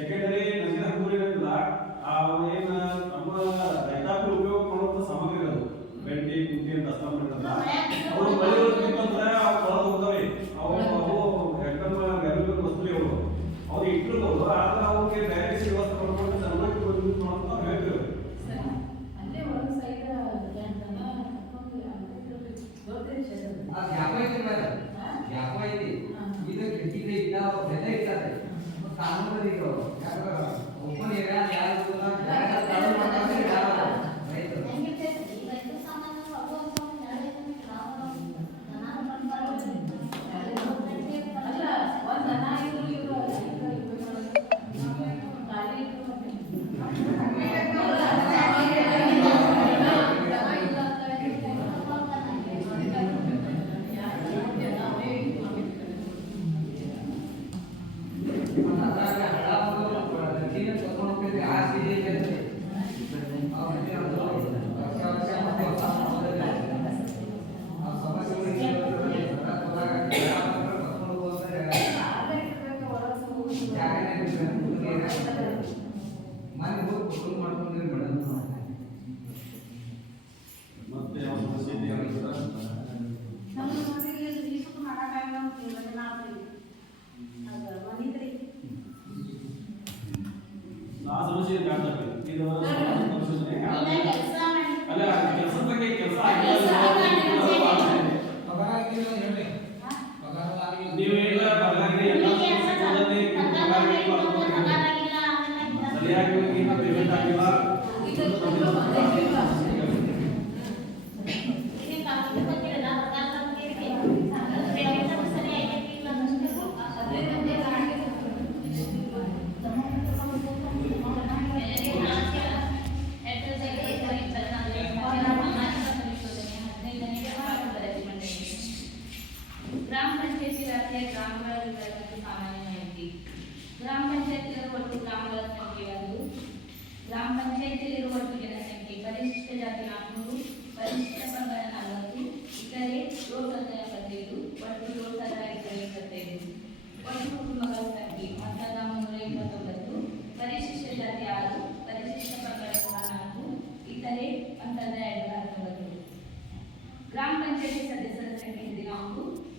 Secondary Naseer ಹಂಗೂರಿ ಇರಲಿಲ್ಲ ಏನು ನಮ್ಮ ರೈತಾಪಿ ಉಪಯೋಗ ಮಾಡುವಂಥ ಸಾಮಗ್ರಿ ಅದು. ಬೆಂಕಿ ಕುಂತಿ ಅಂತ ಸಾಮಗ್ರಿಗಳನ್ನ. ಅವ್ರು ಬಳಿ ಇರ್ಬೇಕಂದ್ರೆ ಅವ್ರು ಹೊರಗೆ ಹೋಗ್ತಾವೆ. ಅವು ಅವು ಹೆಕ್ಕಮ್ಮ ಗರಿಬಿನ ವಸ್ತುಗಳು ಅವ್ರು ಇಟ್ಟಿರ್ಬೋದು ಆದ್ರೆ ಕಾನೂನು ಈಗ ಯಾಕಂದ್ರೆ ಓಪನ್ ಏರಿಯಾ ಯಾರು ಯಾರು లాస్ట్ రోజు ఇది బ్యాట్ తప్పి ఇది ಪಂಚಾಯತಿ ವ್ಯಾಪ್ತಿಯ ಗ್ರಾಮಗಳ ವಿವರ ಮತ್ತು ಸಾಮಾನ್ಯ ಮಾಹಿತಿ ಗ್ರಾಮ ಪಂಚಾಯತಿಯಲ್ಲಿ ಒಟ್ಟು ಗ್ರಾಮಗಳ ಸಂಖ್ಯೆ ಒಂದು ಗ್ರಾಮ ಪಂಚಾಯತಿಯಲ್ಲಿರುವ ಒಟ್ಟು ಜನಸಂಖ್ಯೆ ಪರಿಶಿಷ್ಟ ಜಾತಿ ನಾಲ್ಕುನೂರು ಪರಿಶಿಷ್ಟ ಪಂಗಡ ನಲವತ್ತು ಇತರೆ ಏಳು ಸಾವಿರದ ಎಪ್ಪತ್ತೈದು ಒಟ್ಟು ಏಳು ಸಾವಿರದ ಐನೂರ ಇಪ್ಪತ್ತೈದು ಒಟ್ಟು ಕುಟುಂಬಗಳ ಸಂಖ್ಯೆ ಹತ್ತದ ಮುನ್ನೂರ ಇಪ್ಪತ್ತೊಂಬತ್ತು ಪರಿಶಿಷ್ಟ ಜಾತಿ ಆರು ಪರಿಶಿಷ್ಟ ಪಂಗಡ ಕೂಡ ನಾಲ್ಕು ಇತರೆ ಒಂದು ಸಾವಿರದ ಎರಡುನೂರ ಹತ್ತೊಂಬತ್ತು ಗ್ರಾಮ ಪಂಚಾಯತಿ ಸದಸ್ಯರ ಸಂಖ್ಯೆ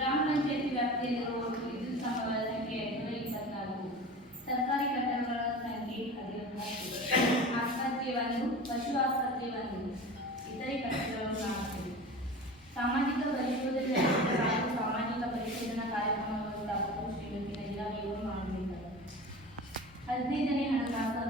ಗ್ರಾಮ ಪಂಚಾಯತಿ ವ್ಯಾಪ್ತಿಯಲ್ಲಿರುವ ಒಟ್ಟು ವಿದ್ಯುತ್ ಸ್ಥಾವರಗಳ ಸಂಖ್ಯೆ ಐನೂರ ಇಪ್ಪತ್ನಾಲ್ಕು ಸರ್ಕಾರಿ ಕಟ್ಟಡಗಳ ಸಂಖ್ಯೆ ಹದಿನಾಲ್ಕು ಆಸ್ಪತ್ರೆ ಒಂದು ಪಶು ಆಸ್ಪತ್ರೆ ಒಂದು ಇತರೆ ಕಟ್ಟಡಗಳು ನಾಲ್ಕು ಸಾಮಾಜಿಕ ಪರಿಶೋಧನೆ ಹಾಗೂ ಸಾಮಾಜಿಕ ಪರಿಶೋಧನಾ ಕಾರ್ಯಕ್ರಮಗಳ ಸ್ಥಾಪಕರು ಶ್ರೀಮತಿ ನೈಲಾ ನೀವು ಮಾಡಬೇಕಾಗಿದೆ ಹದಿನೈದನೇ ಹಣಕಾಸು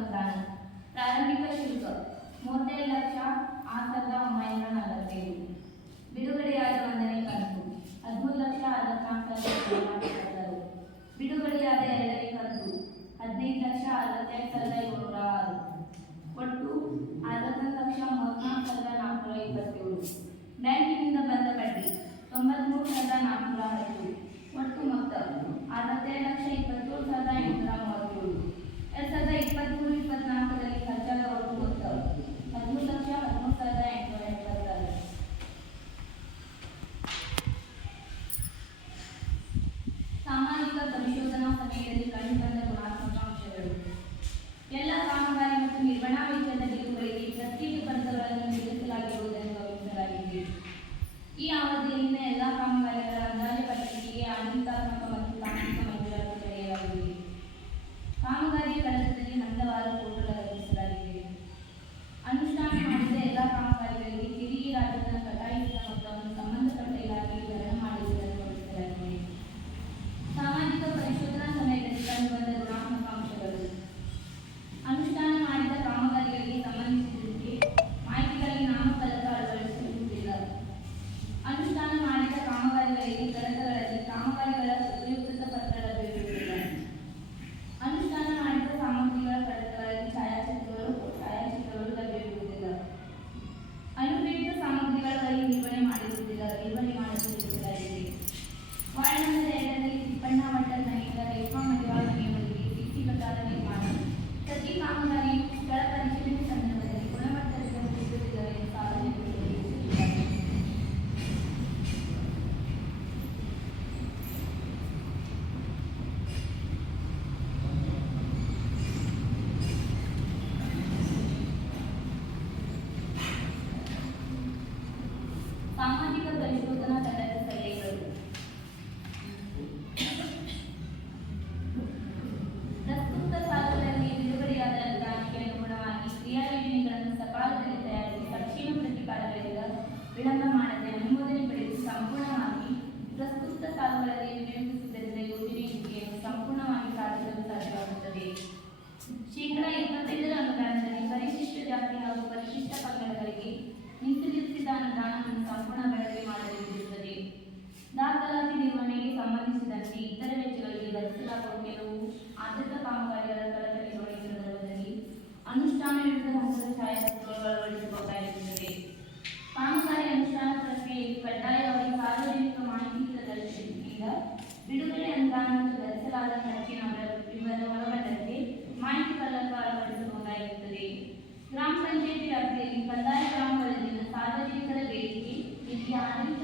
ಒಟ್ಟು ಮೊತ್ತ ಅರವತ್ತೆರಡು ಲಕ್ಷ ಇಪ್ಪತ್ತೇಳು ಸಾವಿರದ ಎಂಟುನೂರ ಕಾಲಗಳಲ್ಲಿ ವಿನಿಯೋಗಿಸುವುದರಿಂದ ಯೋಜನೆ ಸಂಪೂರ್ಣವಾಗಿ ಸಾಧಿಸಲು ಸಾಧ್ಯವಾಗುತ್ತದೆ. ಶೇಕಡ ಇಪ್ಪತ್ತೈದರ ಅನುದಾನದಲ್ಲಿ ಪರಿಶಿಷ್ಟ ಜಾತಿ ಹಾಗೂ ಪರಿಶಿಷ್ಟ ಪಂಗಡಗಳಿಗೆ ಮೀಸಲಿರಿಸಿದ ಅನುದಾನವನ್ನು ಸಂಪೂರ್ಣ ಬಳಕೆ ಮಾಡಲಾಗಿರುತ್ತದೆ ದಾಖಲಾತಿ ನಿರ್ವಹಣೆಗೆ ಸಂಬಂಧಿಸಿದಂತೆ ಇತರ ವೆಚ್ಚಗಳಿಗೆ ಭರಿಸಲಾಗುವ ಕೆಲವು ಆದ್ಯತಾ ಕಾಮಗಾರಿಗಳ ಕಡತ ನಿರ್ವಹಣೆ ಸಂದರ್ಭದಲ್ಲಿ ಅನುಷ್ಠಾನ ವಿರುದ್ಧ ಹಂತದ ಛಾಯಾಚಿತ್ರಗಳು ಅಳವಡಿಸಬೇಕಾಗಿರುತ್ತದೆ ಕಾಮಗಾರಿ ಅನುಷ್ಠಾನ ಪ್ರಕ್ರಿಯೆಯಲ್ಲಿ ಕಡ್ಡಾಯ ಪಂಚಾಯತಿ ವ್ಯಾಪ್ತಿಯಲ್ಲಿ ಕಂದಾಯ ಗ್ರಾಮಗಳಲ್ಲಿನ ಸಾರ್ವಜನಿಕರ ಬೇಡಿಕೆ ಆಡಳಿತ